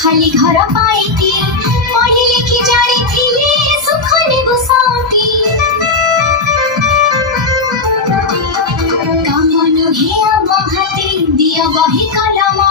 खाली घर पाइती पढ़ी लिखी जानी थी सुखने बसाती काम नुहे महती दिया बही कलम